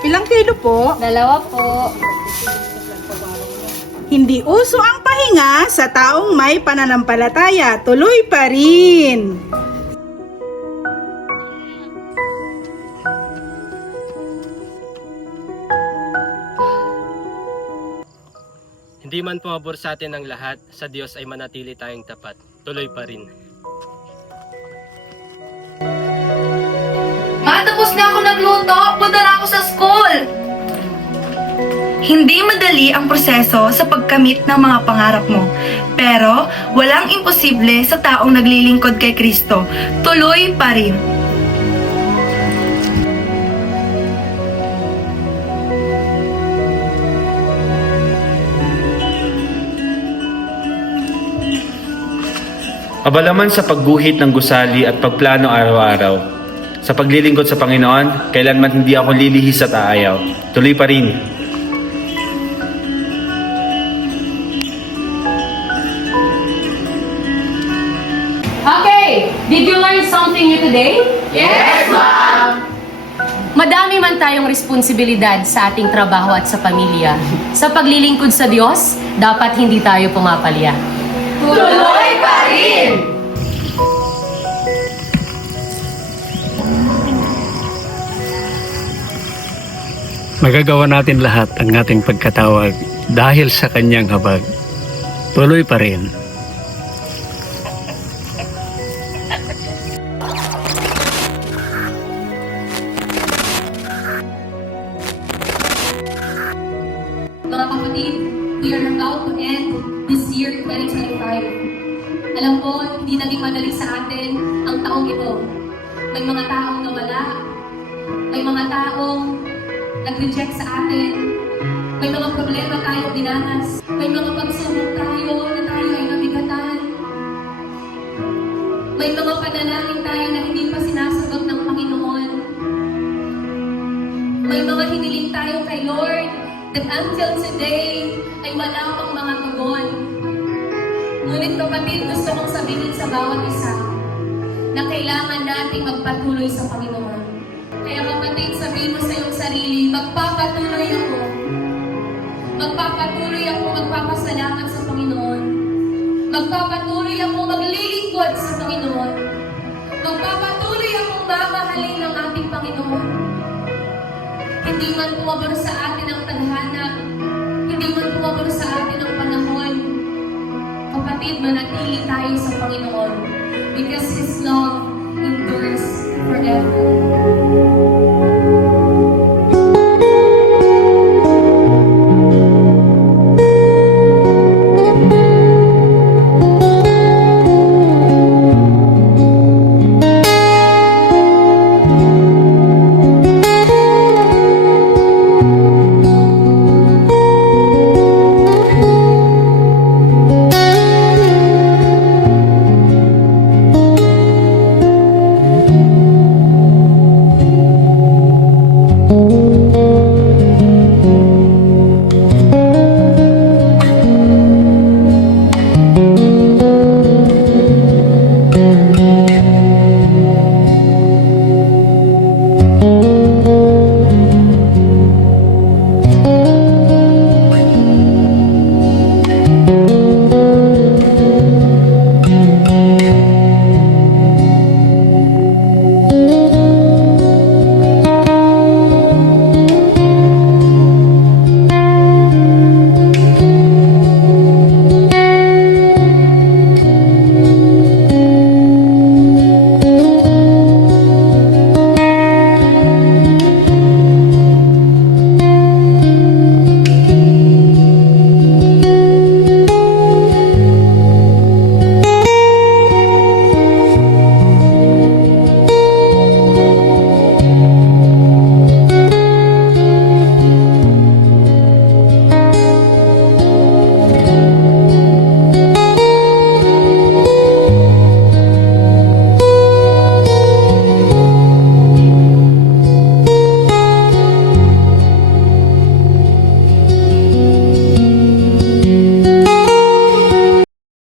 Ilang kilo po? 2 po. Hindi uso ang pahinga sa taong may pananampalataya. Tuloy pa rin. Hindi man pumabor sa atin ang lahat, sa Diyos ay manatili tayong tapat. Tuloy pa rin. Matapos na ako nagluto, punta na ako sa school! Hindi madali ang proseso sa pagkamit ng mga pangarap mo. Pero walang imposible sa taong naglilingkod kay Kristo. Tuloy pa rin. Abalaman sa pagguhit ng gusali at pagplano araw-araw. Sa paglilingkod sa Panginoon, kailanman hindi ako lilihis at aayaw. Tuloy pa rin. Okay, did you learn something new today? Yes, Ma'am! Madami man tayong responsibilidad sa ating trabaho at sa pamilya. Sa paglilingkod sa Diyos, dapat hindi tayo pumapalya. Tuloy pa rin! Magagawa natin lahat ang ating pagkatawag dahil sa kanyang habag. Tuloy pa rin. Mga kapatid, we are about to end this year 2025. Alam ko, hindi naging madali sa atin ang taong ito. May mga taong nawala, may mga taong nag-reject sa atin, may mga problema tayong dinanas, may mga pagsubok tayo na tayo ay nabigatan, may mga panalangin tayo na hindi pa sinasagot ng Panginoon, may mga hiniling tayo kay Lord that until today ay wala pang mga tugon. Ngunit kapatid, gusto kong sabihin sa bawat isa na kailangan nating magpatuloy sa Panginoon. Kaya kapatid, sabihin mo sa iyong sarili, magpapatuloy ako. Magpapatuloy ako magpapasalamat sa Panginoon. Magpapatuloy ako maglilingkod sa Panginoon. Magpapatuloy akong mamahalin ng ating Panginoon. Hindi man pumabor sa atin ang tadhana, hindi man pumabor sa atin ang panahon, kapatid, manatili tayo sa Panginoon because His love endures forever.